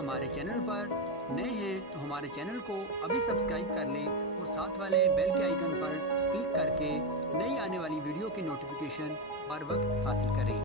हमारे चैनल पर नए हैं तो हमारे चैनल को अभी सब्सक्राइब कर लें और साथ वाले बेल के आइकन पर क्लिक करके नई आने वाली वीडियो की नोटिफिकेशन हर वक्त हासिल करें।